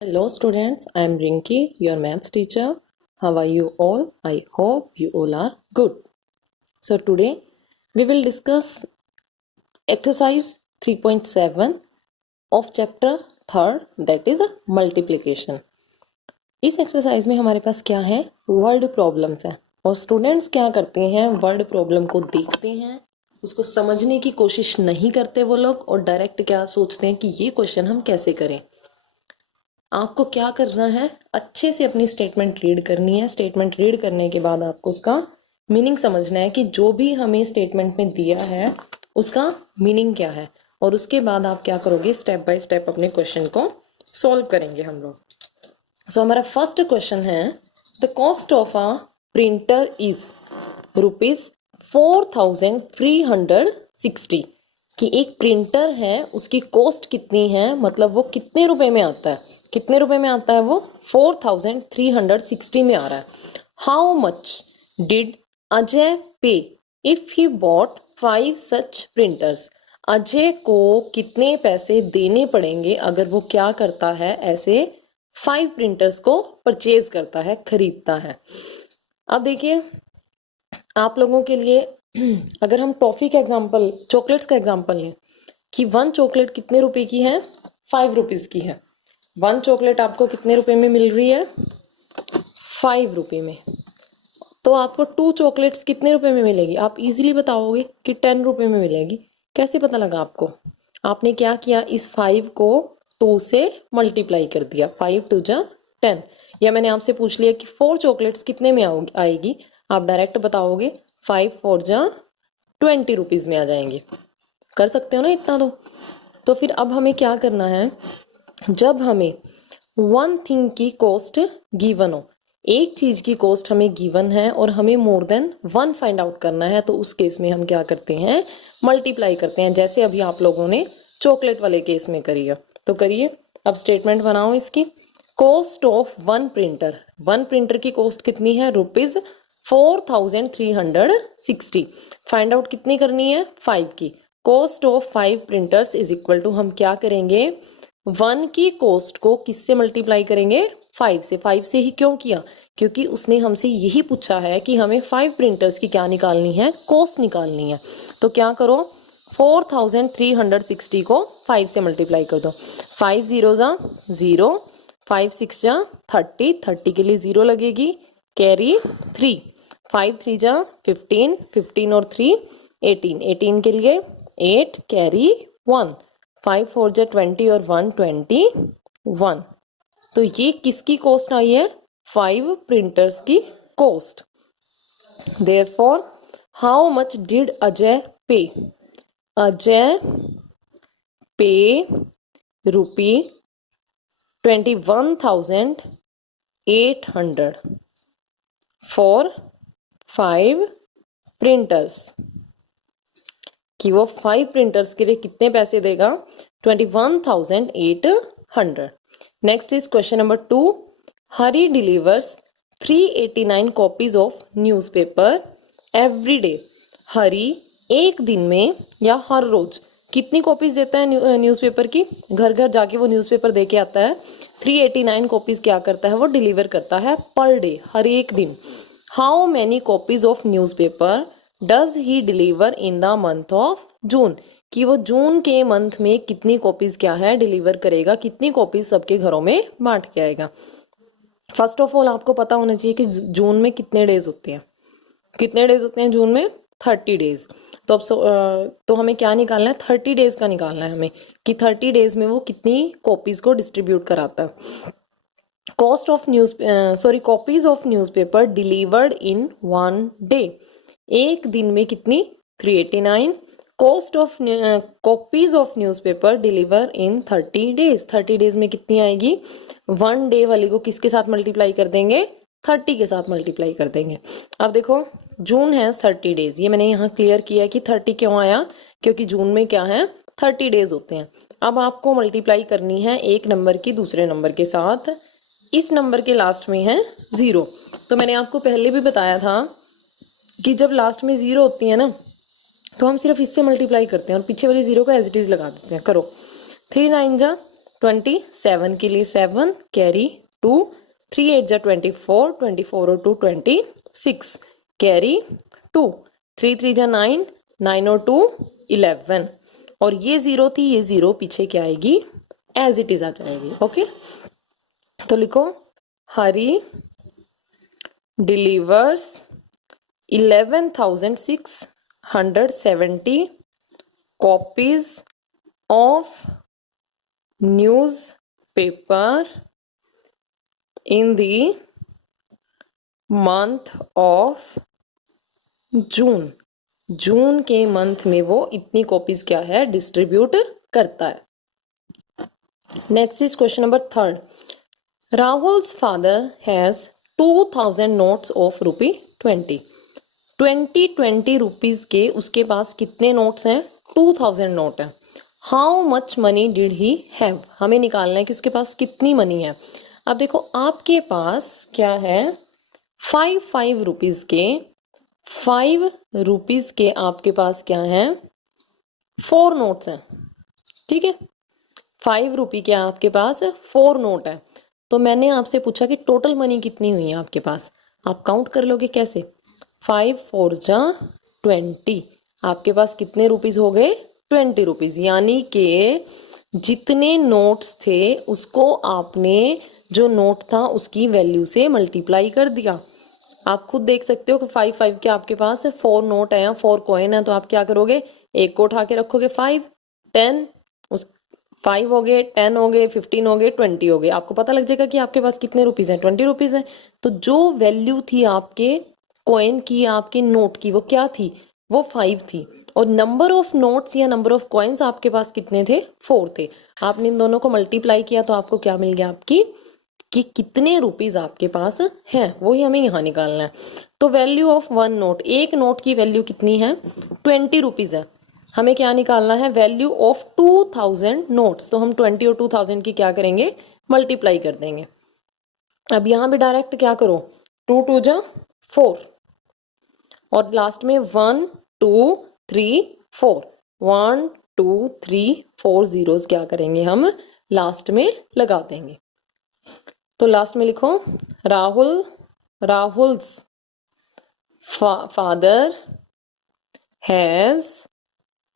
Hello students, I am Rinki, your maths teacher. How are you all? I hope you all are good. So today we will discuss exercise 3.7 of chapter 3rd, that is multiplication. इस exercise में हमारे पास क्या है, word problems है और students क्या करते हैं, वर्ड प्रॉब्लम को देखते हैं, उसको समझने की कोशिश नहीं करते वो लोग और डायरेक्ट क्या सोचते हैं कि ये क्वेश्चन हम कैसे करें। आपको क्या करना है, अच्छे से अपनी स्टेटमेंट रीड करनी है। स्टेटमेंट रीड करने के बाद आपको उसका मीनिंग समझना है कि जो भी हमें स्टेटमेंट में दिया है उसका मीनिंग क्या है और उसके बाद आप क्या करोगे, स्टेप बाय स्टेप अपने क्वेश्चन को सॉल्व करेंगे हम लोग। सो हमारा फर्स्ट क्वेश्चन है, the cost of a printer is ₹4360 कि एक प्रिंटर है उसकी कॉस्ट कितनी है, मतलब वो कितने रुपए में आता है, कितने रुपए में आता है, वो 4360 में आ रहा है। हाउ मच डिड अजय पे if he bought 5 such printers, Ajay को कितने पैसे देने पड़ेंगे अगर वो क्या करता है, ऐसे 5 प्रिंटर्स को परचेज करता है, खरीदता है। अब देखिए आप लोगों के लिए अगर हम टॉफी का एग्जांपल, चॉकलेट्स का एग्जांपल लें कि 1 चॉकलेट कितने रुपए की है, 5 रुपीज की है। 1 चॉकलेट आपको कितने रुपए में मिल रही है, 5 रुपए में। तो आपको 2 चॉकलेट्स कितने रुपए में मिलेगी, आप इजीली बताओगे कि 10 रुपए में मिलेगी। कैसे पता लगा आपको, आपने क्या किया, इस 5 को 2 से मल्टीप्लाई कर दिया, 5 2 जा 10। या मैंने आपसे पूछ लिया कि 4 चॉकलेट्स कितने में आएगी, आप डायरेक्ट बताओगे 5 4 जा 20 रुपीज में आ जाएंगे। कर सकते हो ना इतना तो फिर अब हमें क्या करना है, जब हमें वन थिंग की कॉस्ट गिवन हो, एक चीज की कॉस्ट हमें गिवन है और हमें मोर देन 1 फाइंड आउट करना है, तो उस केस में हम क्या करते हैं, मल्टीप्लाई करते हैं, जैसे अभी आप लोगों ने चॉकलेट वाले केस में करी है। तो करिए, अब स्टेटमेंट बनाओ इसकी। कॉस्ट ऑफ 1 प्रिंटर, 1 प्रिंटर की कॉस्ट कितनी है, ₹4360। फाइंड आउट कितनी करनी है, 5 की। Cost of 5 printers is equal to, हम क्या करेंगे, 1 की कॉस्ट को किससे मल्टीप्लाई करेंगे, 5 से। 5 से ही क्यों किया, क्योंकि उसने हमसे यही पूछा है कि हमें 5 प्रिंटर्स की क्या निकालनी है, कॉस्ट निकालनी है। तो क्या करो, 4360 को 5 से मल्टीप्लाई कर दो। 5 0 जा 0, 5 6 जा 30, 30 के लिए 0 लगेगी, कैरी 3, 5 3 जा 15, 15 और 3 18, 18 के लिए 8, कैरी 1, 5 4 जा 20 और 1 21। तो ये किसकी कॉस्ट आई है, 5 प्रिंटर्स की cost. Therefore how much did Ajay पे, अजय पे ₹21,800 फॉर 5 प्रिंटर्स, कि वो 5 प्रिंटर्स के लिए कितने पैसे देगा, 21,800। Next is question number 2, Hari delivers 389 copies of newspaper every day. Hari एक दिन में या हर रोज कितनी कॉपीज देता है न्यूज़पेपर की, घर घर जाके वो न्यूज़पेपर दे के आता है। 389 कॉपीज क्या करता है, वो डिलीवर करता है पर डे, हर एक दिन। How many copies of newspaper does he deliver in the month of June, कि वो जून के मंथ में कितनी कॉपीज क्या है डिलीवर करेगा, कितनी कॉपीज सबके घरों में बांट के आएगा। फर्स्ट ऑफ ऑल आपको पता होना चाहिए कि जून में कितने डेज होते हैं, कितने डेज होते हैं जून में, 30 डेज। तो अब तो हमें क्या निकालना है, 30 डेज का निकालना है हमें, कि 30 डेज में वो कितनी कॉपीज को डिस्ट्रीब्यूट कराता है। Cost of copies of newspaper delivered in 1 day, एक दिन में कितनी, 389। Cost of copies of newspaper deliver in 30 days, 30 days में कितनी आएगी, 1 डे वाली को किसके साथ मल्टीप्लाई कर देंगे, 30 के साथ मल्टीप्लाई कर देंगे। अब देखो जून है 30 डेज, ये मैंने यहाँ क्लियर किया कि 30 क्यों आया, क्योंकि जून में क्या है, 30 डेज होते हैं। अब आपको मल्टीप्लाई करनी है एक नंबर की दूसरे नंबर के साथ, इस नंबर के लास्ट में है 0। तो मैंने आपको पहले भी बताया था कि जब लास्ट में 0 होती है ना, तो हम सिर्फ इससे मल्टीप्लाई करते हैं और पीछे वाली 0 को एज इट इज लगा देते हैं। करो 3 9 जा 27 के लिए 7 कैरी 2, 3 8 जा 24, 24 और 2 26 कैरी 2, 3 3 जा 9, 9 और 2 11 और ये 0 थी, ये 0 पीछे क्या आएगी, एज इट इज आ जाएगी। ओके, तो लिखो Hari delivers 11,670 copies of newspaper in the month of June. जून के मंथ में वो इतनी कॉपीज क्या है, डिस्ट्रीब्यूट करता है। Next is question number 3। Rahul's father has 2000 notes of ₹20। 20 rupees के उसके पास कितने नोट्स हैं, 2000 नोट है। How much money did he have, हमें निकालना है कि उसके पास कितनी मनी है। अब देखो आपके पास क्या है, 5 रुपीज के 5 रुपीज के आपके पास क्या है, 4 नोट्स हैं। ठीक है, 5 रुपये के आपके पास 4 नोट है। तो मैंने आपसे पूछा कि टोटल मनी कितनी हुई है आपके पास, आप काउंट कर लोगे कैसे, 5 4 जा 20, आपके पास कितने रुपीज हो गए, 20 रुपीज। यानी कि जितने नोट्स थे उसको आपने जो नोट था उसकी वैल्यू से मल्टीप्लाई कर दिया। आप खुद देख सकते हो कि 5 के आपके पास 4 नोट है या 4 कॉइन है, तो आप क्या करोगे, एक को उठा के रखोगे 5 10, उस 5 हो गए, 10 हो गए, 15 हो गए, 20 हो गए। आपको पता लग जाएगा कि आपके पास कितने रुपीज हैं, 20 रुपीज हैं। तो जो वैल्यू थी आपके कॉइन की, आपके नोट की, वो क्या थी, वो 5 थी। और नंबर ऑफ नोट्स या नंबर ऑफ कॉइन्स आपके पास कितने थे, 4 थे। आपने इन दोनों को मल्टीप्लाई किया तो आपको क्या मिल गया, आपकी कि कितने रुपीज आपके पास हैं, वही हमें यहाँ निकालना है। तो वैल्यू ऑफ 1 नोट, एक नोट की वैल्यू कितनी है, 20 रुपीज है। हमें क्या निकालना है, वैल्यू ऑफ 2000 नोट्स। तो हम 20 और 2000 की क्या करेंगे, मल्टीप्लाई कर देंगे। अब यहाँ भी डायरेक्ट क्या करो, 2 2 जा 4 और लास्ट में 1 2 3 4, 1 2 3 4 जीरोस क्या करेंगे, हम लास्ट में लगा देंगे। तो लास्ट में लिखो राहुल्स फादर हैज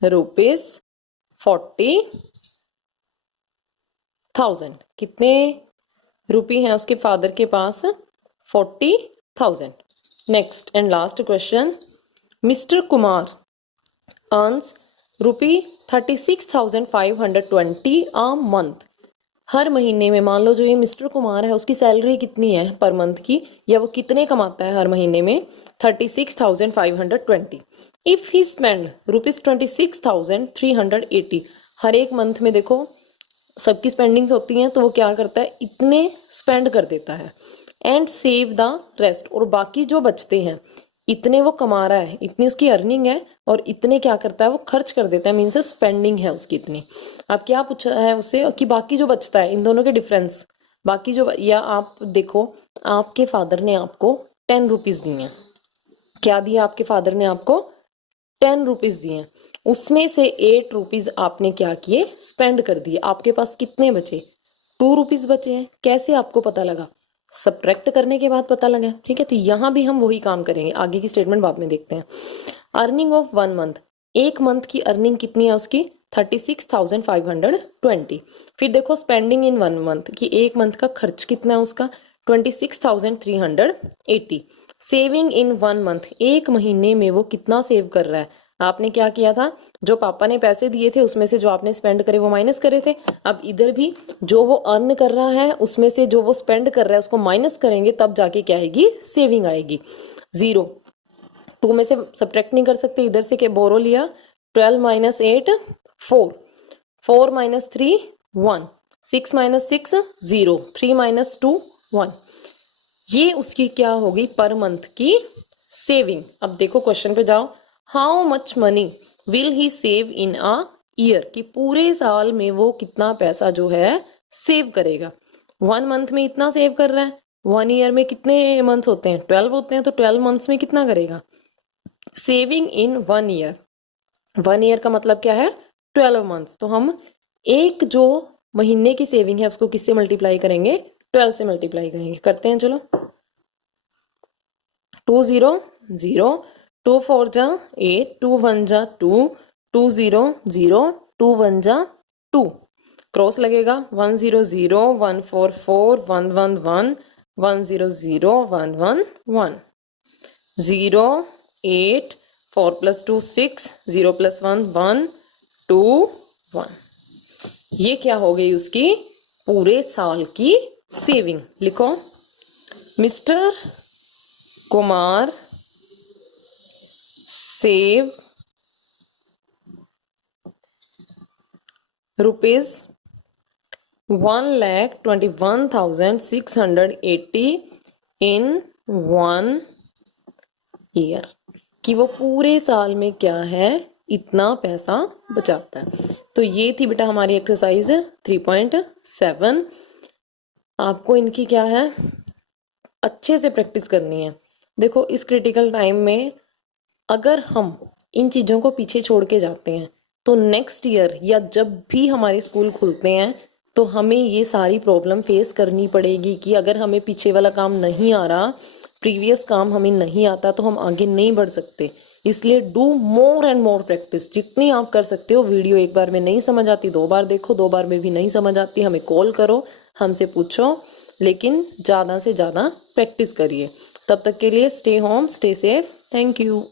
₹40,000। कितने रुपये हैं उसके फादर के पास, 40,000। Next and last question, mister Kumar earns ₹36,520 a month. हर महीने में, मान लो जो ये मिस्टर कुमार है उसकी सैलरी कितनी है पर मंथ की, या वो कितने कमाता है हर महीने में, 36,520। इफ ही स्पेंड ₹26,380, हर एक मंथ में देखो सबकी स्पेंडिंग्स होती हैं, तो वो क्या करता है, इतने स्पेंड कर देता है। एंड सेव द रेस्ट, और बाकी जो बचते हैं, इतने वो कमा रहा है, इतनी उसकी अर्निंग है, और इतने क्या करता है, वो खर्च कर देता है, मीन्स स्पेंडिंग है उसकी इतनी। अब क्या पूछा है उससे कि बाकी जो बचता है, इन दोनों के डिफरेंस, बाकी जो, या आप देखो आपके फादर ने आपको 10 रुपीज दिए हैं, क्या दिया आपके फादर ने आपको, 10 रुपीज दिए हैं, उसमें से 8 रुपीज आपने क्या किए, स्पेंड कर दिए। आपके पास कितने बचे, 2 रुपीज बचे हैं। कैसे आपको पता लगा, सब्ट्रैक्ट करने के बाद पता लगा। ठीक है, तो यहां भी हम वही काम करेंगे, आगे की स्टेटमेंट बाद में देखते हैं। अर्निंग ऑफ 1 मंथ, एक मंथ की अर्निंग कितनी है उसकी, 36,520। फिर देखो स्पेंडिंग इन 1 मंथ, कि एक मंथ का खर्च कितना है उसका, 26,380। सेविंग इन 1 मंथ, एक महीने में वो कितना सेव कर रहा है। आपने क्या किया था, जो पापा ने पैसे दिए थे उसमें से जो आपने स्पेंड करे वो माइनस करे थे। अब इधर भी जो वो अर्न कर रहा है उसमें से जो वो स्पेंड कर रहा है उसको माइनस करेंगे, तब जाके क्या आएगी, सेविंग आएगी। 0 2 में से सब्ट्रैक्ट नहीं कर सकते, इधर से क्या बोरो लिया, 12 माइनस 8 4, 4 माइनस 3 1, 6 माइनस 6 0, 3 माइनस 2 1। ये उसकी क्या होगी, पर मंथ की सेविंग। अब देखो क्वेश्चन पे जाओ, how much money will he save in a year, कि पूरे साल में वो कितना पैसा जो है सेव करेगा। 1 मंथ में इतना सेव कर रहा है, 1 ईयर में कितने मंथ्स होते हैं, 12 होते हैं, तो 12 मंथ्स में कितना करेगा, सेविंग इन 1 ईयर। 1 ईयर का मतलब क्या है, 12 मंथ्स। तो हम एक जो महीने की सेविंग है उसको किससे मल्टीप्लाई करेंगे, 12 से मल्टीप्लाई करेंगे। करते हैं चलो। 2 0 0, 2 4 जा 8, 2 1 जा 2, 2 0 0, 2 1 जा 2, क्रॉस लगेगा 1 0 0, 1 4 4, 1 1 1, 1 0 0, 1 1 1, 0 8, 4 plus 2 6, 0 plus 1 1, 2 1। ये क्या हो गई उसकी पूरे साल की सेविंग। लिखो, मिस्टर कुमार सेव रुपीज 1,21,680 इन 1 ईयर, कि वो पूरे साल में क्या है इतना पैसा बचाता है। तो ये थी बेटा हमारी एक्सरसाइज 3.7। आपको इनकी क्या है अच्छे से प्रैक्टिस करनी है। देखो इस क्रिटिकल टाइम में अगर हम इन चीज़ों को पीछे छोड़ के जाते हैं तो नेक्स्ट ईयर या जब भी हमारे स्कूल खुलते हैं तो हमें ये सारी प्रॉब्लम फेस करनी पड़ेगी कि अगर हमें पीछे वाला काम नहीं आ रहा, प्रीवियस काम हमें नहीं आता, तो हम आगे नहीं बढ़ सकते। इसलिए do more and more practice, जितनी आप कर सकते हो। वीडियो एक बार में नहीं समझ आती 2 बार देखो, 2 बार में भी नहीं समझ आती हमें कॉल करो, हमसे पूछो, लेकिन ज़्यादा से ज़्यादा प्रैक्टिस करिए। तब तक के लिए stay home, stay safe, thank you.